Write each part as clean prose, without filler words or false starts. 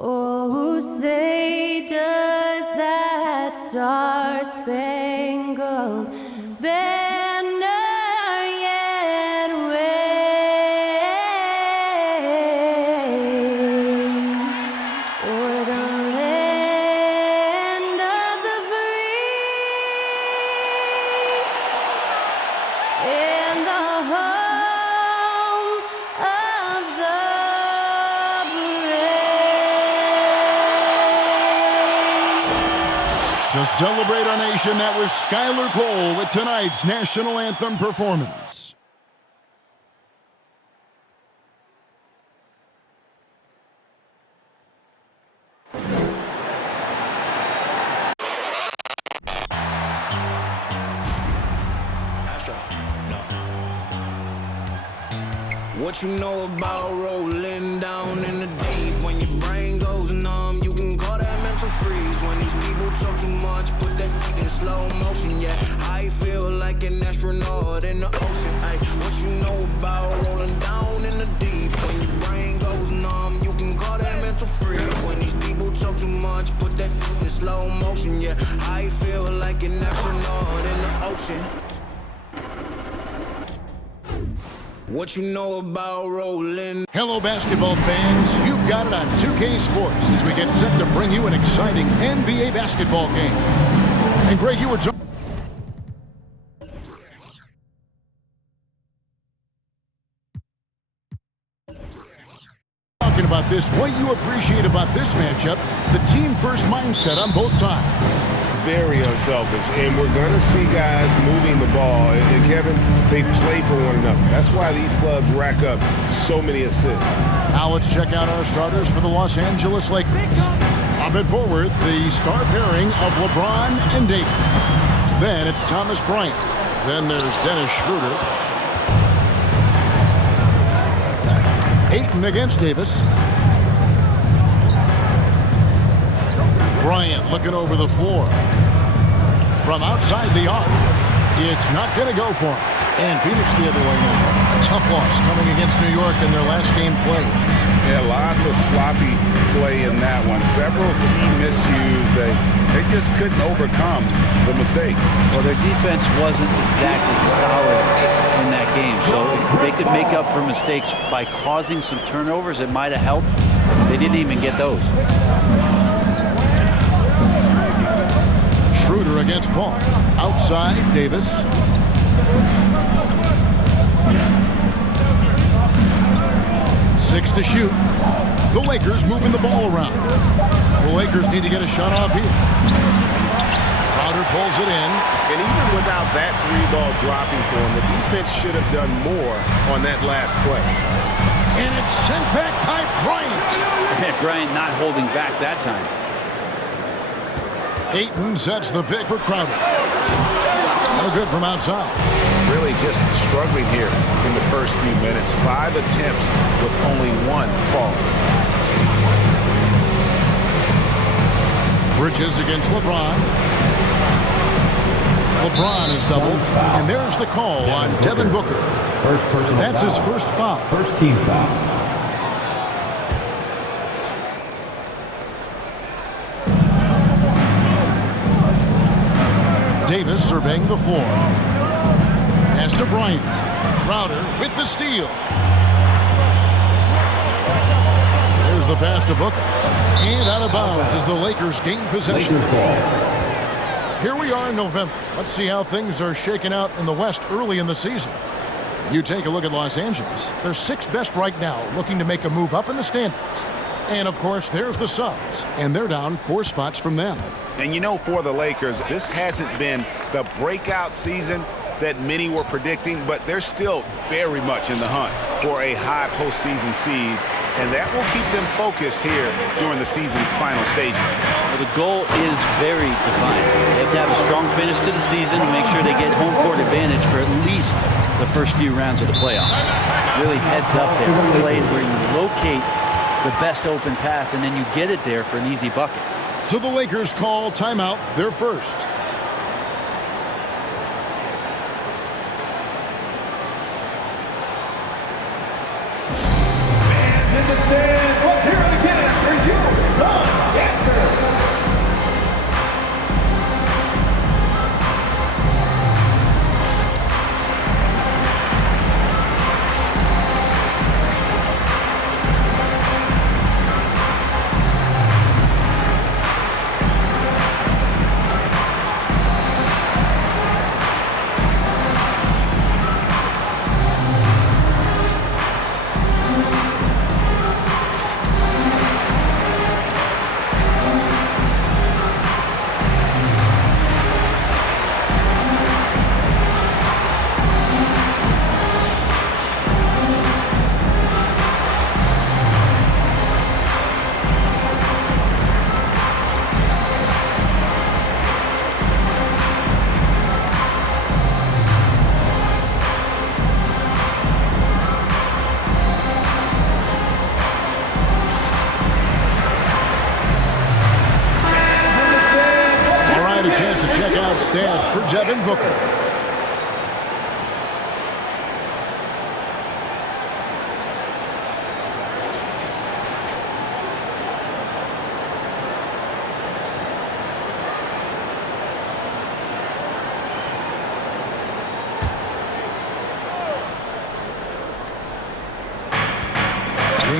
Oh, say does that star-spangled banner yet wave o'er the land of the free and the home of the To celebrate our nation, that was Skylar Cole with tonight's national anthem performance. What you know about rolling down in the deep? When your brain goes numb, you can call that mental freeze. When these people talk too much, put that in slow motion. Yeah, I feel like an astronaut in the ocean. Ay, what you know about rolling down in the deep? When your brain goes numb, you can call that mental freeze. When these people talk too much, put that in slow motion. Yeah, I feel like an astronaut in the ocean. What you know about rolling? Hello, basketball fans. You've got it on 2K Sports as we get set to bring you an exciting NBA basketball game. And Greg, you were talking about this. What you appreciate about this matchup, the team-first mindset on both sides. Very unselfish, and we're going to see guys moving the ball. And Kevin, they play for one another. That's why these clubs rack up so many assists. Now let's check out our starters for the Los Angeles Lakers. Up and forward, the star pairing of LeBron and Davis. Then it's Thomas Bryant. Then there's Dennis Schroeder. Ayton against Davis. Bryant looking over the floor. From outside the arc, it's not going to go for him. And Phoenix the other way now. A tough loss coming against New York in their last game played. Yeah, lots of sloppy play in that one. Several key miscues. They just couldn't overcome the mistakes. Well, their defense wasn't exactly solid in that game. So if they could make up for mistakes by causing some turnovers, it might have helped. They didn't even get those. Schroeder against Paul. Outside, Davis. Six to shoot. The Lakers moving the ball around. The Lakers need to get a shot off here. Crowder pulls it in. And even without that three-ball dropping for him, the defense should have done more on that last play. And it's sent back by Bryant. Bryant not holding back that time. Ayton sets the pick for Crowder. No good from outside. Really just struggling here in the first few minutes. 5 attempts with only 1 fall. Bridges against LeBron. LeBron is doubled. And there's the call on Devin Booker. That's his first foul. First team foul. Davis surveying the floor. Pass to Bryant. Crowder with the steal. There's the pass to Booker. And out of bounds as the Lakers gain possession. Here we are in November. Let's see how things are shaking out in the West early in the season. You take a look at Los Angeles. They're 6th best right now, looking to make a move up in the standings. And, of course, there's the Suns, and they're down 4 spots from them. And you know, for the Lakers, this hasn't been the breakout season that many were predicting, but they're still very much in the hunt for a high postseason seed, and that will keep them focused here during the season's final stages. Well, the goal is very defined. They have to have a strong finish to the season and make sure they get home court advantage for at least the first few rounds of the playoffs. Really heads up there, play where you locate the best open pass, and then you get it there for an easy bucket. So the Lakers call timeout, their first. Fans in the stands, let's hear it again for you. stance for Devin Booker.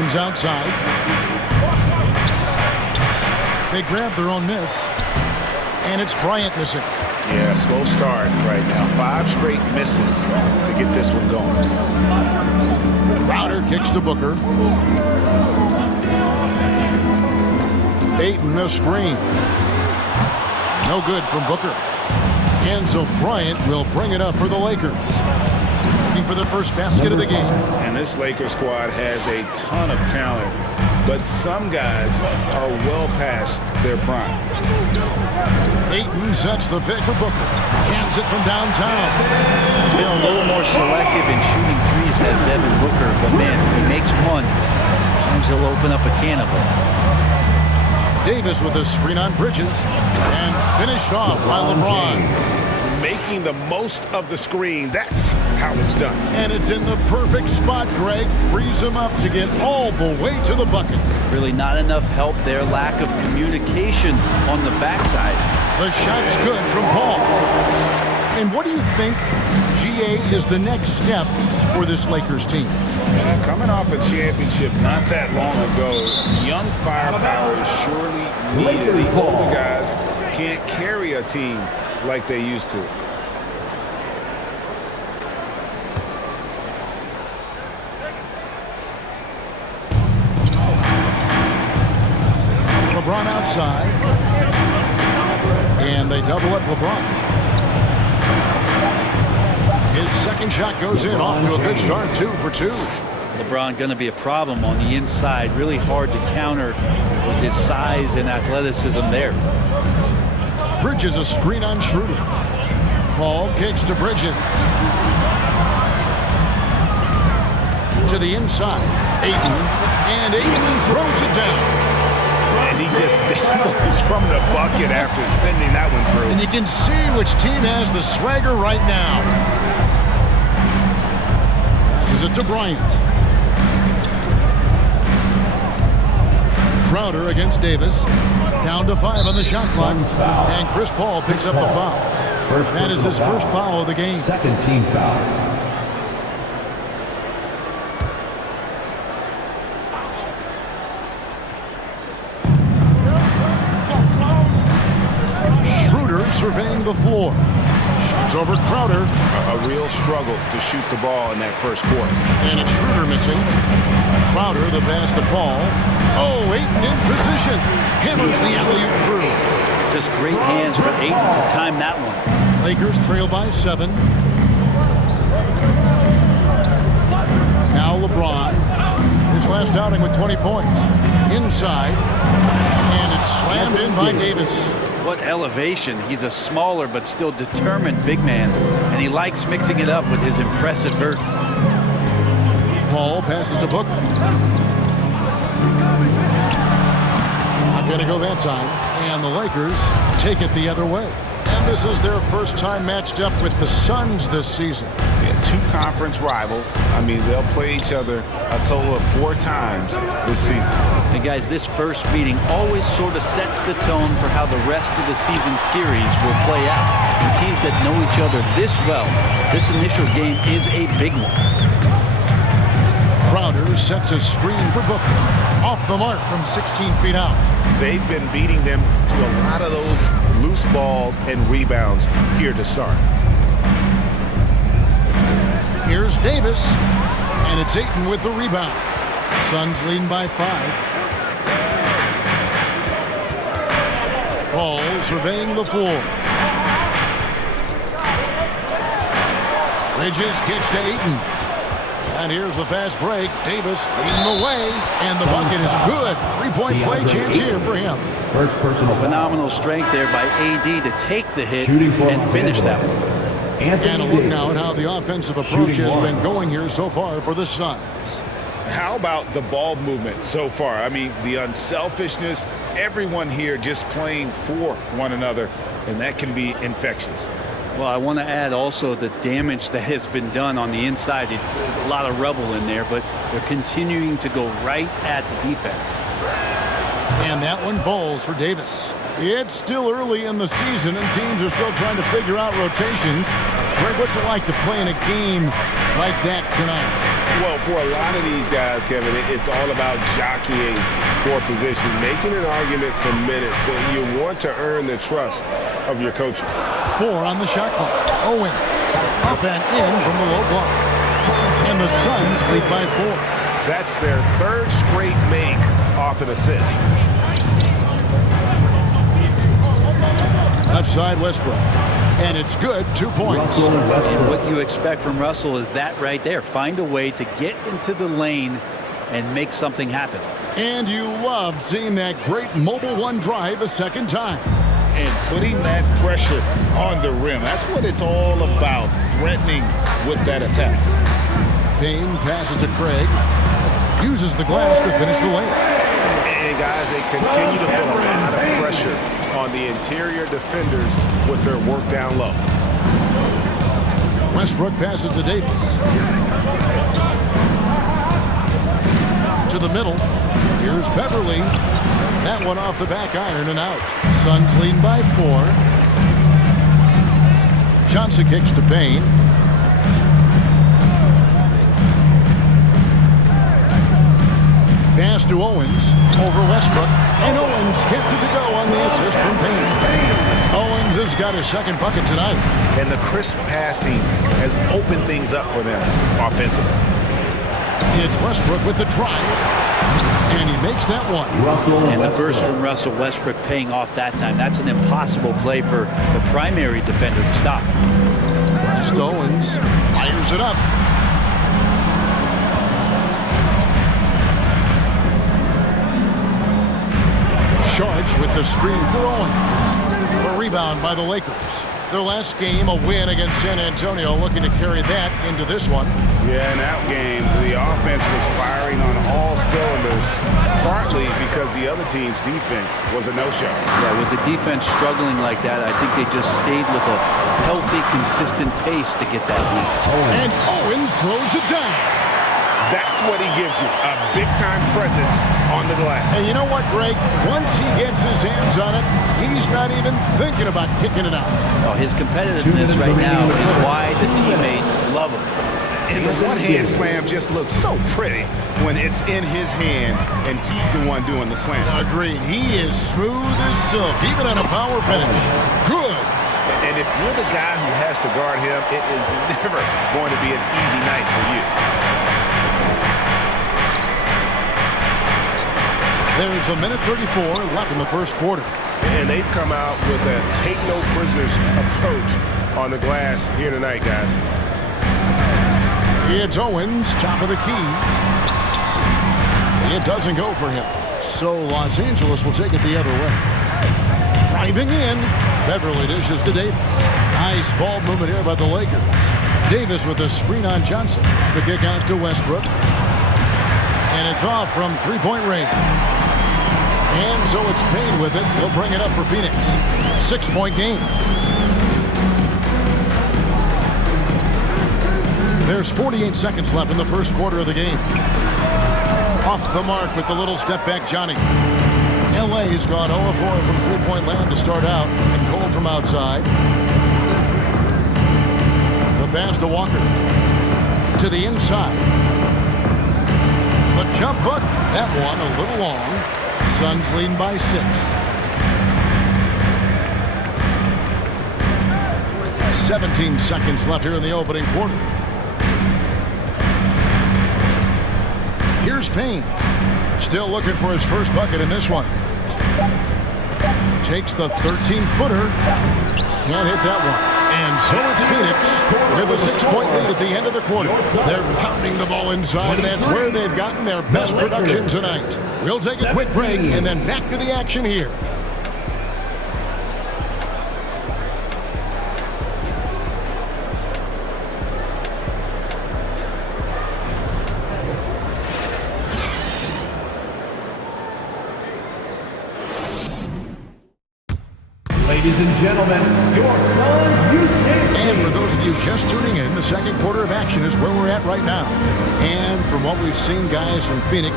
James outside. They grab their own miss. And it's Bryant missing. Yeah, slow start right now. 5 straight misses to get this one going. Crowder kicks to Booker. Ayton a screen. No good from Booker. And so Bryant will bring it up for the Lakers. Looking for the first basket of the game. And this Lakers squad has a ton of talent, but some guys are well past their prime. Ayton sets the pick for Booker. Cans it from downtown. He's been a little more selective in shooting threes, has Devin Booker, but man, when he makes one, sometimes he'll open up a can of them. Davis with a screen on Bridges and finished off by LeBron. Making the most of the screen, that's how it's done. And it's in the perfect spot, Greg. Frees him up to get all the way to the bucket. Really not enough help there. Lack of communication on the backside. The shot's good from Paul. And what do you think, GA, is the next step for this Lakers team? Coming off a championship not that long ago, young firepower is surely needed. These older guys can't carry a team like they used to. LeBron outside. And they double up LeBron. His second shot goes in, off to a good start, 2 for 2. LeBron going to be a problem on the inside. Really hard to counter with his size and athleticism there. Bridges a screen on Schroeder. Paul kicks to Bridges. To the inside. Ayton. And Ayton throws it down. And he just dangles from the bucket after sending that one through. And you can see which team has the swagger right now. Passes it to Bryant. Crowder against Davis. Down to 5 on the shot clock. And Chris Paul picks up the foul. That is his first foul of the game. Second team foul. Schroeder surveying the floor. Shoots over Crowder. A real struggle to shoot the ball in that first quarter. And it's Schroeder missing. Crowder the pass to Paul. Oh, Ayton in position. Hammers the alley-oop through. Just great hands for Ayton to time that one. Lakers trail by 7. Now LeBron. His last outing with 20 points. Inside. And it's slammed in by Davis. What elevation. He's a smaller but still determined big man. And he likes mixing it up with his impressive vert. Paul passes to Booker. Not going to go that time. And the Lakers take it the other way. And this is their first time matched up with the Suns this season. Yeah, 2 conference rivals. I mean, they'll play each other a total of 4 times this season. And guys, this first meeting always sort of sets the tone for how the rest of the season series will play out. For teams that know each other this well, this initial game is a big one. Crowder sets a screen for Booker. Off the mark from 16 feet out. They've been beating them to a lot of those loose balls and rebounds here to start. Here's Davis. And it's Ayton with the rebound. Suns leading by 5. Paul surveying the floor. Bridges kicks to Ayton. And here's the fast break. Davis leading the way. And the bucket is good. 3-point play chance here for him. First personal foul. Phenomenal strength there by AD to take the hit Shooting for and finish that Angeles. one. Anthony And a look Davis. now at how the offensive approach Shooting has one. been going here so far for the Suns. How about the ball movement so far? I mean, the unselfishness, everyone here just playing for one another, and that can be infectious. Well, I want to add also the damage that has been done on the inside. It's a lot of rubble in there, but they're continuing to go right at the defense. And that one falls for Davis. It's still early in the season, and teams are still trying to figure out rotations. Greg, what's it like to play in a game like that tonight? Well, for a lot of these guys, Kevin, it's all about jockeying for position, making an argument for minutes. And you want to earn the trust of your coaches. 4 on the shot clock. Owens up and in from the low block. And the Suns lead by 4. That's their 3rd straight make off an assist. Left side Westbrook. And it's good, 2 points. And what you expect from Russell is that right there. Find a way to get into the lane and make something happen. And you love seeing that great mobile one drive a second time. And putting that pressure on the rim. That's what it's all about, threatening with that attack. Payne passes to Craig. Uses the glass to finish the lane. And guys, they continue to put a lot of pressure on the interior defenders with their work down low. Westbrook passes to Davis. To the middle. Here's Beverly. That one off the back iron and out. Suns lead by 4. Johnson kicks to Payne. Pass to Owens over Westbrook. And Owens gets it to go on the assist from Payne. Owens has got his 2nd bucket tonight. And the crisp passing has opened things up for them offensively. It's Westbrook with the drive. And he makes that one. And the burst from Russell Westbrook paying off that time. That's an impossible play for the primary defender to stop. Owens fires it up. George with the screen for Owen. A rebound by the Lakers. Their last game, a win against San Antonio, looking to carry that into this one. Yeah, in that game, the offense was firing on all cylinders, partly because the other team's defense was a no-show. Yeah, with the defense struggling like that, I think they just stayed with a healthy, consistent pace to get that win. And Owens throws it down. That's what he gives you, a big-time presence on the glass. And you know what, Greg? Once he gets his hands on it, he's not even thinking about kicking it out. Oh, his competitiveness right now is why the teammates love him. And the one-hand slam just looks so pretty when it's in his hand and he's the one doing the slam. Agreed. He is smooth as silk, even on a power finish. Good. And if you're the guy who has to guard him, it is never going to be an easy night for you. There's a minute 34 left in the first quarter. And they've come out with a take-no-prisoners approach on the glass here tonight, guys. It's Owens, top of the key. It doesn't go for him. So Los Angeles will take it the other way. Driving in, Beverly dishes to Davis. Nice ball movement here by the Lakers. Davis with a screen on Johnson. The kick out to Westbrook. And it's off from three-point range. And so it's Payne with it. He'll bring it up for Phoenix. 6-point game. There's 48 seconds left in the first quarter of the game. Off the mark with the little step back, Johnny. LA's gone 0-4 from three-point land to start out. And cold from outside. The pass to Walker. To the inside. The jump hook. That one a little long. Suns leading by 6. 17 seconds left here in the opening quarter. Here's Payne. Still looking for his first bucket in this one. Takes the 13-footer. Can't hit that one. And so it's Phoenix with a 6-point lead at the end of the quarter. They're pounding the ball inside, and that's where they've gotten their best production tonight. We'll take a quick break and then back to the action here. Ladies and gentlemen, your Suns UKC. And for those of you just tuning in, the second quarter of action is where we're at right now. And from what we've seen, guys, from Phoenix,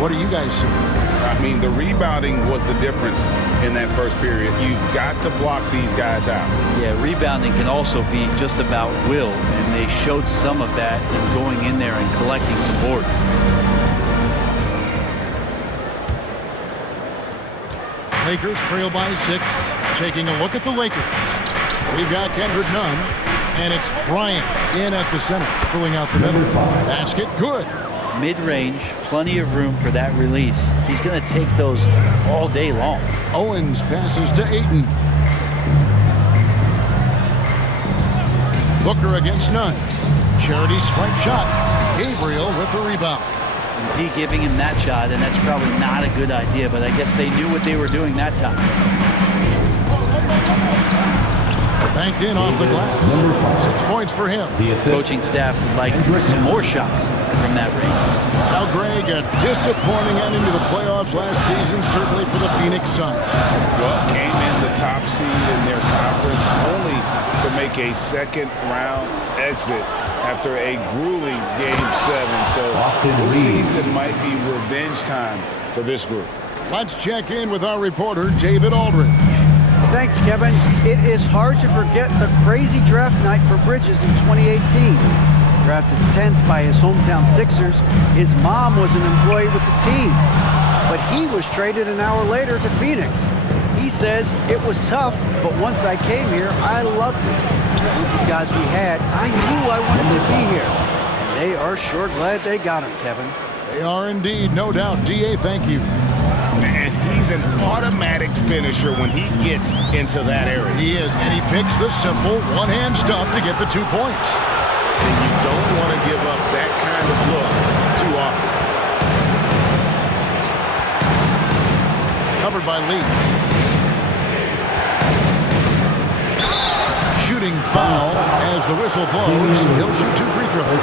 what are you guys seeing? I mean, the rebounding was the difference in that first period. You've got to block these guys out. Yeah, rebounding can also be just about will, and they showed some of that in going in there and collecting some boards. Lakers trail by 6. Taking a look at the Lakers. We've got Kendrick Nunn, and it's Bryant in at the center, filling out the middle. Basket, good. Mid-range, plenty of room for that release. He's going to take those all day long. Owens passes to Ayton. Booker against Nunn. Charity stripe shot. Gabriel with the rebound. D giving him that shot, and that's probably not a good idea, but I guess they knew what they were doing that time. Banked in off the glass. 6 points for him. Coaching staff would like some more shots from that range. Now, Greg, a disappointing ending to the playoffs last season, certainly for the Phoenix Suns. Well, came in the top seed in their conference only to make a second-round exit after a grueling Game 7. So this season might be revenge time for this group. Let's check in with our reporter, David Aldridge. Thanks, Kevin. It is hard to forget the crazy draft night for Bridges in 2018. Drafted 10th by his hometown Sixers, his mom was an employee with the team. But he was traded an hour later to Phoenix. He says, it was tough, but once I came here, I loved it. The group of guys we had, I knew I wanted to be here. And they are sure glad they got him, Kevin. They are indeed, no doubt. D.A., thank you. And he's an automatic finisher when he gets into that area. He is, and he picks the simple one-hand stuff to get the 2 points. And you don't want to give up that kind of look too often. Covered by Lee. Shooting foul as the whistle blows. He'll shoot 2 free throws.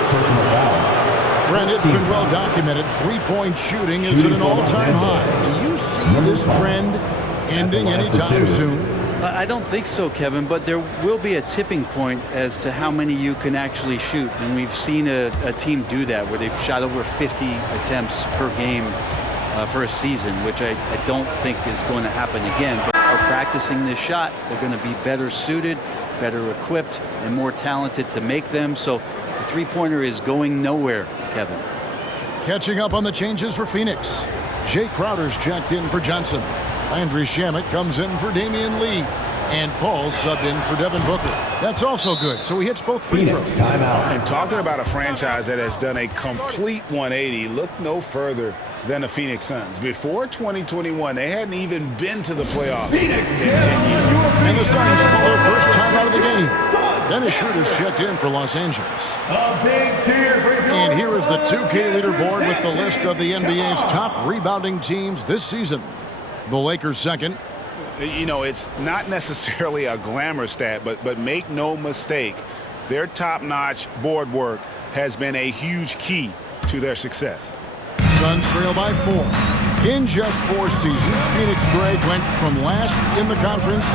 Brent, it's been well documented. 3-point shooting is at an all-time high. Do you see this trend ending anytime soon? I don't think so, Kevin, but there will be a tipping point as to how many you can actually shoot. And we've seen a team do that where they've shot over 50 attempts per game for a season, which I don't think is going to happen again. But are practicing this shot, they're going to be better suited, better equipped, and more talented to make them. So the three-pointer is going nowhere, Kevin. Catching up on the changes for Phoenix. Jay Crowder's checked in for Johnson. Landry Shamet comes in for Damian Lee. And Paul subbed in for Devin Booker. That's also good, so he hits both free throws. Timeout. And talking about a franchise that has done a complete 180, look no further than the Phoenix Suns. Before 2021, they hadn't even been to the playoffs in 10 years. And the Suns call their first time out of the game. Dennis Schroeder's checked in for Los Angeles. And here is the 2K leaderboard with the list of the NBA's top rebounding teams this season. The Lakers second. You know, it's not necessarily a glamour stat, but make no mistake, their top-notch board work has been a huge key to their success. Suns trail by 4. In just 4 seasons, Phoenix Greg went from last in the conference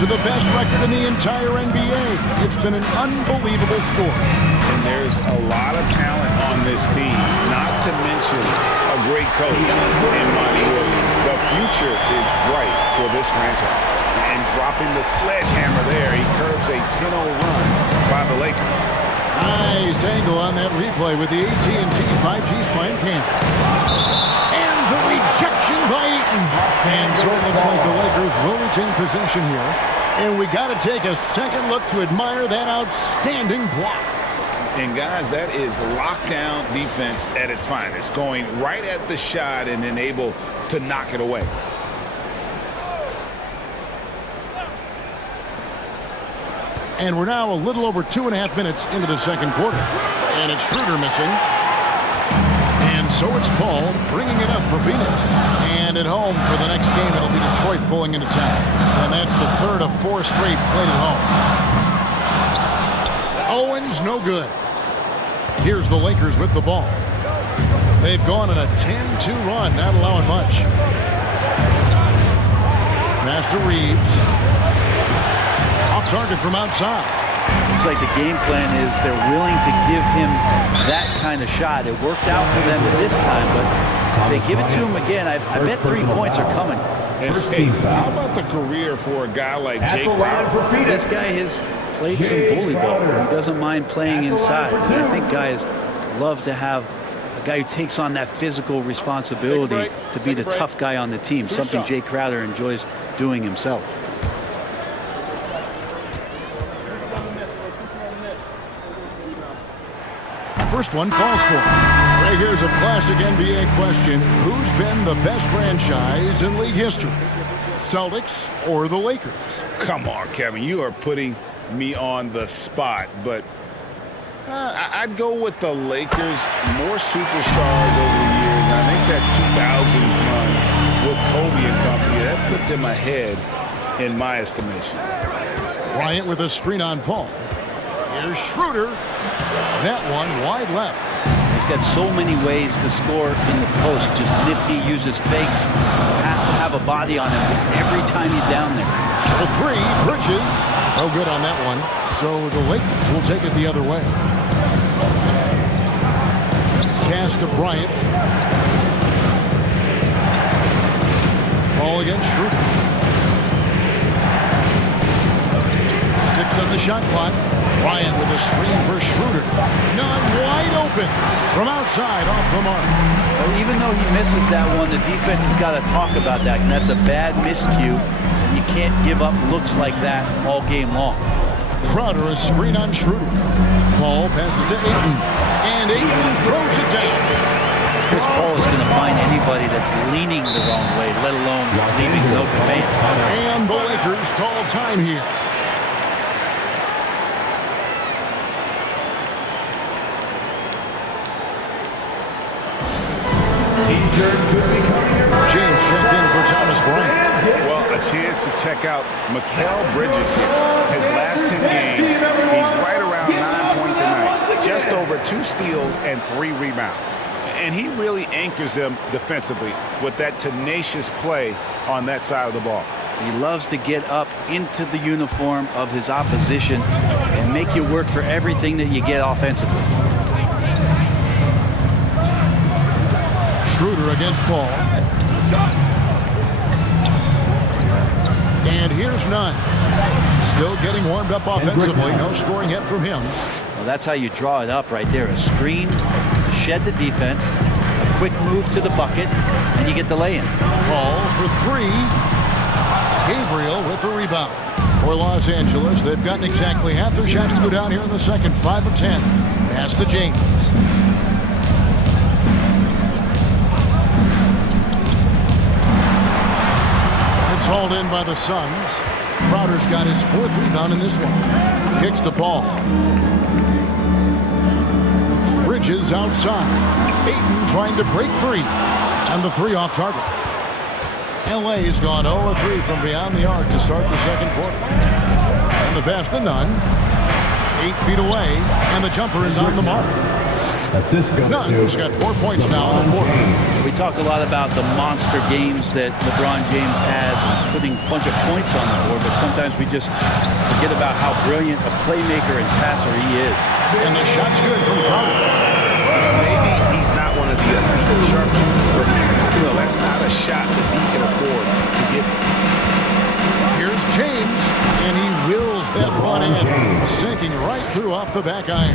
to the best record in the entire NBA. It's been an unbelievable story. And there's a lot of talent on this team, not to mention a great coach in Monty Williams. The future is bright for this franchise. And dropping the sledgehammer there, he curbs a 10-0 run by the Lakers. Nice angle on that replay with the AT&T 5G Slam Cam. And the rejection by Eaton. And so it looks like the Lakers will retain possession here. And we got to take a second look to admire that outstanding block. And guys, that is lockdown defense at its finest, going right at the shot and then able to knock it away. And we're now a little over 2.5 minutes into the second quarter. And it's Schroeder missing. And so it's Paul bringing it up for Phoenix. And at home for the next game, it'll be Detroit pulling into town. And that's the third of 4 straight played at home. Owens, no good. Here's the Lakers with the ball. They've gone on a 10-2 run, not allowing much. Pass to Reeves. Off target from outside. Looks like the game plan is they're willing to give him that kind of shot. It worked out for them this time, but if they give it to him again, I bet 3 points are coming. And hey, how about the career for a guy like Jake Crowder? This guy has played some bully ball. He doesn't mind playing inside. I think guys love to have a guy who takes on that physical responsibility to be the tough guy on the team, something Jake Crowder enjoys doing himself. First one falls for him. Right here's a classic NBA question. Who's been the best franchise in league history? Celtics or the Lakers? Come on, Kevin. You are putting me on the spot, but I'd go with the Lakers. More superstars over the years. And I think that 2000s run with Kobe and company, that put them ahead in my estimation. Bryant with a screen on Paul. Here's Schroeder. That one wide left. He's got so many ways to score in the post. Just nifty, uses fakes. Has to have a body on him every time he's down there. The three, Bridges. No good on that one. So the Lakers will take it the other way. Pass to Bryant. Ball against Schroeder. 6 on the shot clock. Bryant with a screen for Schroeder. None wide open from outside off the mark. Well, even though he misses that one, the defense has got to talk about that. And that's a bad miscue. And you can't give up looks like that all game long. Crowder a screen on Schroeder. Paul passes to Ayton. And Ayton throws it down. Chris Paul is going to find anybody that's leaning the wrong way, let alone leaving no command. And the Lakers call time here. James checked in for Thomas Bryant. Well, a chance to check out Mikal Bridges here. His last 10 games, he's right around 9 points a night. Just over 2 steals and 3 rebounds. And he really anchors them defensively with that tenacious play on that side of the ball. He loves to get up into the uniform of his opposition and make you work for everything that you get offensively. Schroeder against Paul. And here's none. Still getting warmed up offensively. No scoring yet from him. Well, that's how you draw it up right there. A screen to shed the defense, a quick move to the bucket, and you get the lay-in. Paul for 3. Gabriel with the rebound. For Los Angeles, they've gotten exactly half their shots to go down here in the second. 5 of 10. Pass to James. It's hauled in by the Suns. Crowder's got his 4th rebound in this one. Kicks the ball. Bridges outside. Ayton trying to break free. And the 3 off target. LA's gone 0-3 from beyond the arc to start the second quarter. And the pass to Nunn. 8 feet away. And the jumper is on the mark. Nunn's got 4 points now on the quarter. We talk a lot about the monster games that LeBron James has and putting a bunch of points on the board, but sometimes we just forget about how brilliant a playmaker and passer he is. And the shot's good from Crowder. Maybe he's not one of the elite sharpshooters, but even still, that's not a shot that he can afford to give. Here's James, and he wills that one in, sinking right through off the back iron.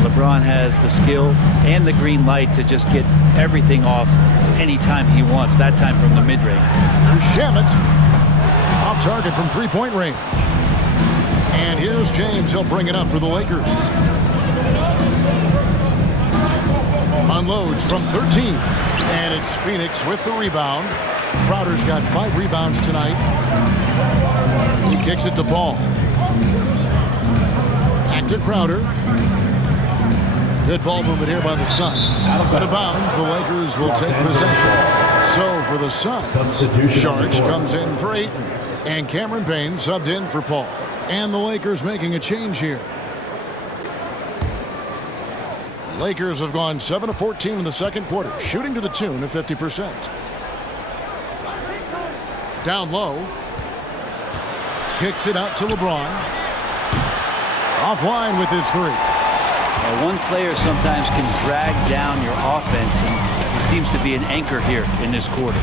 LeBron has the skill and the green light to just get everything off anytime he wants, that time from the mid-range. Shamet off target from 3-point range. And here's James. He'll bring it up for the Lakers. Unloads from 13. And it's Phoenix with the rebound. Crowder's got 5 rebounds tonight. He kicks it to Paul. Back to Crowder. Good ball movement here by the Suns. Out of bounds, the Lakers will take possession. So for the Suns, Sharks comes in for Ayton. And Cameron Payne subbed in for Paul. And the Lakers making a change here. Lakers have gone 7 of 14 in the second quarter, shooting to the tune of 50%. Down low. kicks it out to LeBron. Offline with his three. One player sometimes can drag down your offense, and he seems to be an anchor here in this quarter.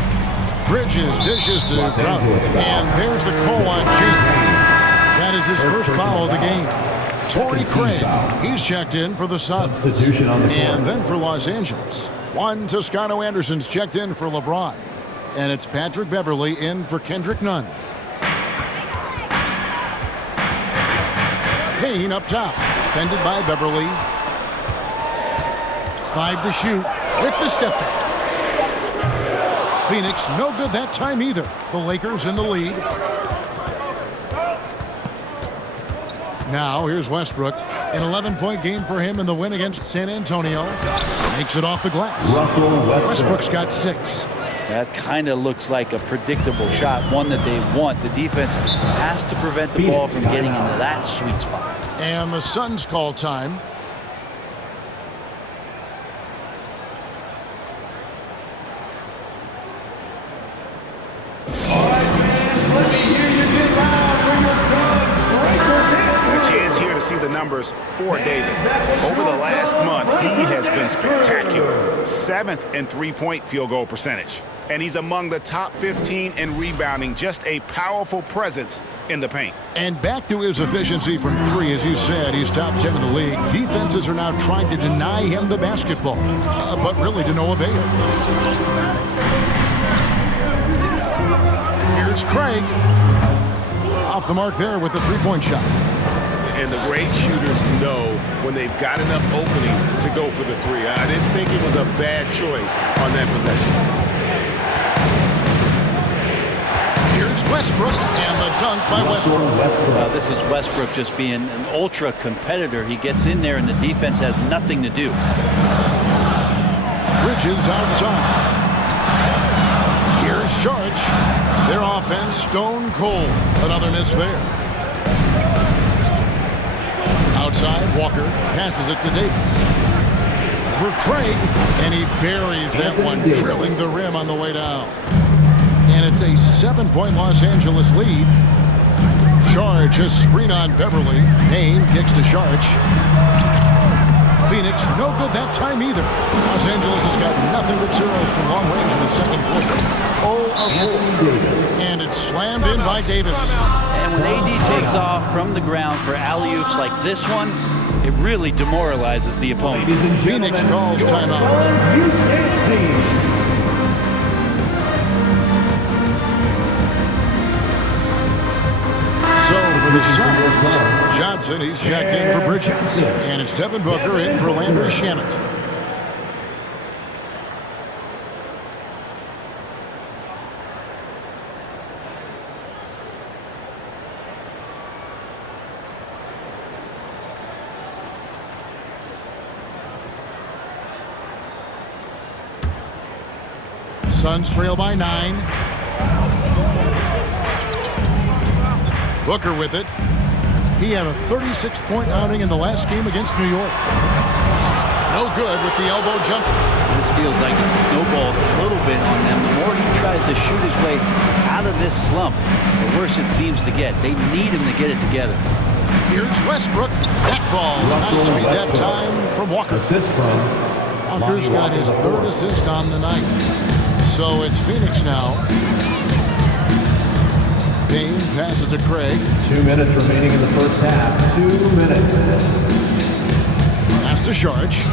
Bridges dishes to Brown. And there's the call on James. That is his first foul of the game. Torrey Craig, he's checked in for the Suns. And then for Los Angeles, Juan Toscano Anderson's checked in for LeBron. And it's Patrick Beverley in for Kendrick Nunn. Payne up top, defended by Beverley. 5 to shoot with the step back. Phoenix, no good that time either. The Lakers in the lead. Now, here's Westbrook. An 11-point game for him in the win against San Antonio. Makes it off the glass. Westbrook's got 6. That kind of looks like a predictable shot, one that they want. The defense has to prevent the ball from getting into that sweet spot. And the Suns call time. See the numbers for Davis. Over the last month, he has been spectacular. 7th in three-point field goal percentage. And he's among the top 15 in rebounding. Just a powerful presence in the paint. And back to his efficiency from 3, as you said, he's top 10 in the league. Defenses are now trying to deny him the basketball, but really to no avail. Here's Craig. Off the mark there with the three-point shot. And the great shooters know when they've got enough opening to go for the 3. I didn't think it was a bad choice on that possession. Here's Westbrook and the dunk by Westbrook. This is Westbrook just being an ultra competitor. He gets in there and the defense has nothing to do. Bridges outside. Here's Sharge. Their offense stone cold. Another miss there. Outside, Walker passes it to Davis. For Craig, and he buries that one, drilling the rim on the way down. And it's a 7-point Los Angeles lead. Sharge, a screen on Beverley. Payne kicks to Sharge. Phoenix, no good that time either. Los Angeles has got nothing but zeros from long range in the second quarter. 0 of 4. And it's slammed in by Davis. And when AD takes off from the ground for alley-oops like this one, it really demoralizes the opponent. Phoenix calls timeout. So for the Suns, Johnson, he's checked in for Bridges. And it's Devin Booker in for Landry Shamet. Suns trail by 9. Booker with it. He had a 36-point outing in the last game against New York. No good with the elbow jumper. This feels like it's snowballed a little bit on them. The more he tries to shoot his way out of this slump, the worse it seems to get. They need him to get it together. Here's Westbrook. That falls. Nice feed that time from Walker. Assist from Walker's got his 3rd assist on the night. So it's Phoenix now. Payne passes to Craig. 2 minutes remaining in the first half. 2 minutes. Pass to Sharge.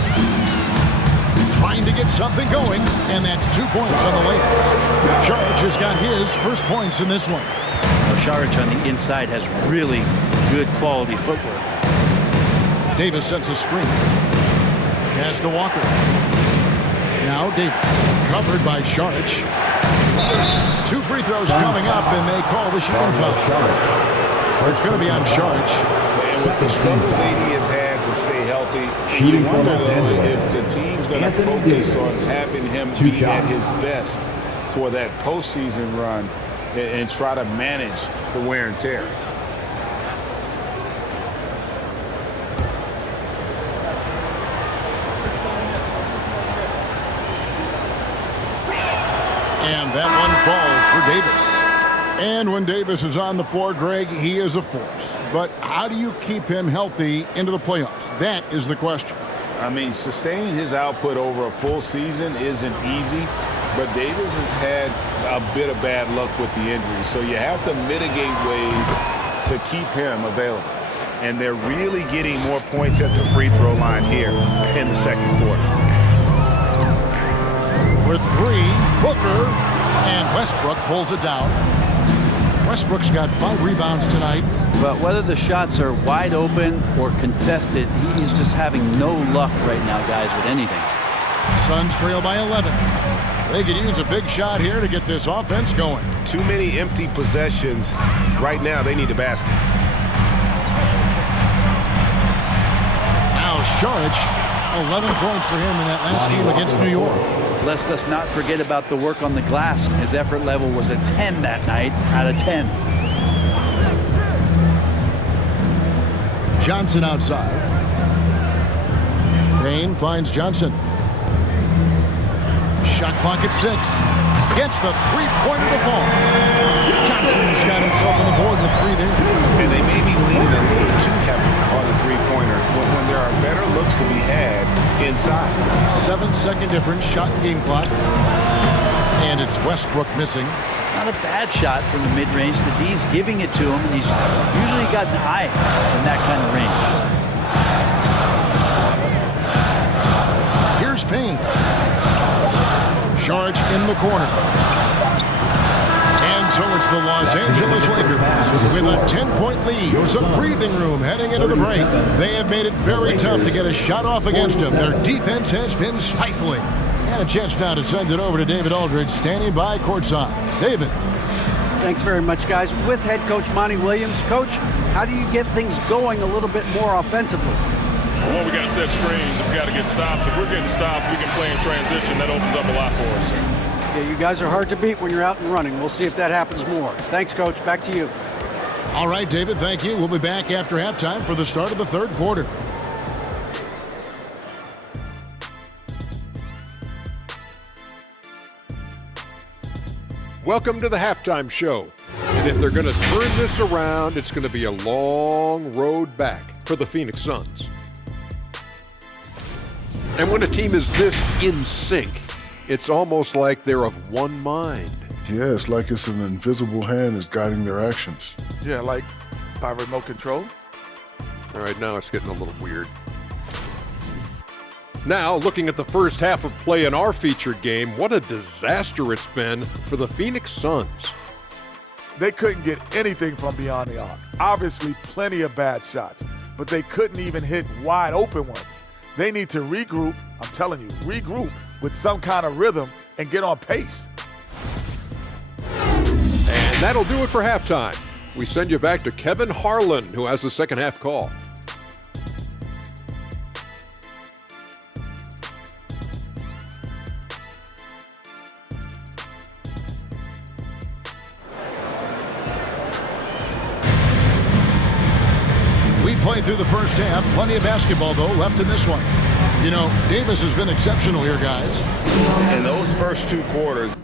Trying to get something going, and that's 2 points on the layup. Sharge has got his first points in this one. Sharge on the inside has really good quality footwork. Davis sets a screen. Pass to Walker. Now Davis, covered by Sharge. 2 free throws coming up, and they call the shooting foul. It's going to be on Sharge. And with the struggles AD has had to stay healthy, you wonder, though, if the team's going to focus on having him be at his best for that postseason run and try to manage the wear and tear. And that one falls for Davis. And when Davis is on the floor, Greg, he is a force. But how do you keep him healthy into the playoffs? That is the question. I mean, sustaining his output over a full season isn't easy, but Davis has had a bit of bad luck with the injury. So you have to mitigate ways to keep him available. And they're really getting more points at the free throw line here in the second quarter. With 3, Booker, and Westbrook pulls it down. Westbrook's got 5 rebounds tonight. But whether the shots are wide open or contested, he's just having no luck right now, guys, with anything. Suns trail by 11. They could use a big shot here to get this offense going. Too many empty possessions. Right now, they need a basket. Now Saric, 11 points for him in that last game against New York. Let us not forget about the work on the glass. His effort level was a 10 that night out of 10. Johnson outside. Payne finds Johnson. Shot clock at 6. Gets the three-pointer to fall. Johnson's got himself on the board with 3 there. And they may be leaning a little too heavy on the three-pointer when there are better looks to be had inside. 7-second difference, shot and game clock. And it's Westbrook missing. Not a bad shot from the mid-range. The D's giving it to him, and he's usually got an eye in that kind of range. Here's Payne. Saric in the corner. And so it's the Los Angeles Lakers with a 10-point lead. Some breathing room heading into the break. They have made it very tough to get a shot off against them. Their defense has been stifling. And a chance now to send it over to David Aldridge, standing by courtside. David. Thanks very much, guys. With head coach Monty Williams. Coach, how do you get things going a little bit more offensively? Well, we got to set screens and we got to get stops. If we're getting stops, we can play in transition. That opens up a lot for us. Yeah, you guys are hard to beat when you're out and running. We'll see if that happens more. Thanks, Coach. Back to you. All right, David, thank you. We'll be back after halftime for the start of the third quarter. Welcome to the halftime show. And if they're going to turn this around, it's going to be a long road back for the Phoenix Suns. And when a team is this in sync, it's almost like they're of one mind. Yeah, it's like it's an invisible hand that's guiding their actions. Yeah, like by remote control. All right, now it's getting a little weird. Now, looking at the first half of play in our featured game, what a disaster it's been for the Phoenix Suns. They couldn't get anything from beyond the arc. Obviously, plenty of bad shots, but they couldn't even hit wide open ones. They need to regroup, I'm telling you, regroup with some kind of rhythm and get on pace. And that'll do it for halftime. We send you back to Kevin Harlan, who has the second half call. We played through the first half. Plenty of basketball, though, left in this one. You know, Davis has been exceptional here, guys. In those first 2 quarters,